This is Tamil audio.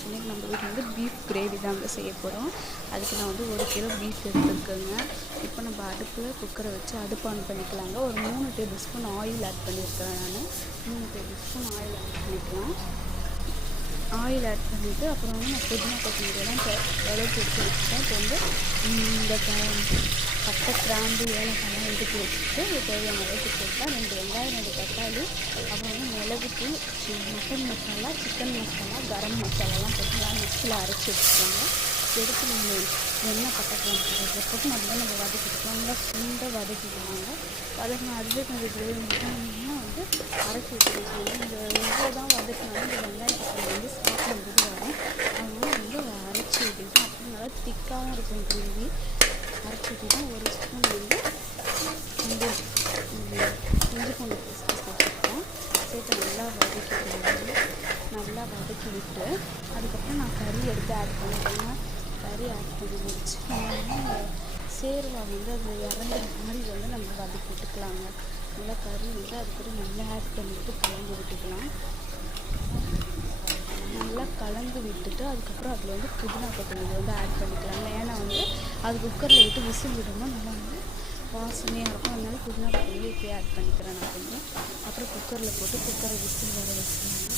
ஃப்ரெண்ட்ஸ், இன்றைக்கி நம்ம வீட்டில் வந்து பீஃப் கிரேவி தாங்க செய்ய போகிறோம். அதுக்கு நான் வந்து 1 கிலோ பீஃப் எடுத்துருக்கேங்க. இப்போ நம்ம அடுப்பில் குக்கரை வச்சு அடுப்பு ஆன் பண்ணிக்கலாங்க. ஒரு 3 டேபிள் ஸ்பூன் ஆயில் ஆட் பண்ணியிருக்கிறேன். நான் 3 டேபிள் ஸ்பூன் ஆயில் ஆட் பண்ணிக்கலாம். ஆயில் ஆட் பண்ணிவிட்டு அப்புறம் வந்து நான் புதினா கொத்தமல்லியெல்லாம் அளவுக்கு எடுத்து வச்சுட்டேன். இப்போ வந்து இந்த பட்டை, கிராம்பு, ஏலக்காய்லாம் எடுத்து வச்சுட்டு தேவையான அளவுக்கு போட்டால் 2 வெங்காயம், 2 தக்காளி, அப்புறம் வந்து மிளகுத்தூள், மட்டன் மசாலா, சிக்கன் மசாலா, கரம் மசாலாலாம் போட்டு மிக்ஸியில் அரைச்சி வச்சுக்கோங்க. எடுத்து நம்ம எண்ணெய், பட்டை, கிராம்பு போட்டு நல்லா நம்ம வதக்கிக்கலாம். நல்லா சுண்டாக வதக்கிக்கலாங்க. அதுவே கொஞ்சம் கிரேவி மட்டும்னா வந்து அரைச்சி வச்சுருக்கோம். இந்த இவ்வளோ தான் வதக்கினாலும் இந்த வெங்காயம் தக்காளி வந்து சாப்பிடும்போது வரும். அதனால வந்து அரைச்சி விட்டுக்கிட்டோம். அப்படி நல்லா திக்காகவும் இருக்கும் கிரேவி. அரைச்சி விட்டுட்டோம். 1 ஸ்பூன் வந்து இஞ்சி பூண்டு பேஸ்ட்டு சேர்த்துக்கிட்டோம். சேர்த்து நல்லா வதக்கி விட்டு அதுக்கப்புறம் நான் கறி எடுத்து ஆட் பண்ணிட்டேன்னா கறி ஆட் பண்ணி முடிச்சு சேர்வா வந்து அது இறங்குற மாதிரி வந்து நம்ம வதக்கி விட்டுக்கலாங்க. நல்லா கறி வந்து அதுக்கூட நல்லா ஆட் பண்ணிவிட்டு கலந்து விட்டுக்கலாம். நல்லா கலந்து விட்டுட்டு அதுக்கப்புறம் அதில் வந்து புதினா கொத்தமல்லி வந்து ஆட் பண்ணிக்கலாங்க. ஏன்னா வந்து அது குக்கரில் விட்டு விசில் விடணும், நல்லா வந்து வாசனையாக இருக்கும். அதனால புதினா கொத்தமல்லி இப்போயே ஆட் பண்ணிக்கிறேன் நான் கொஞ்சம். அப்புறம் குக்கரில் போட்டு குக்கரை விசில் வர வச்சுருவாங்க.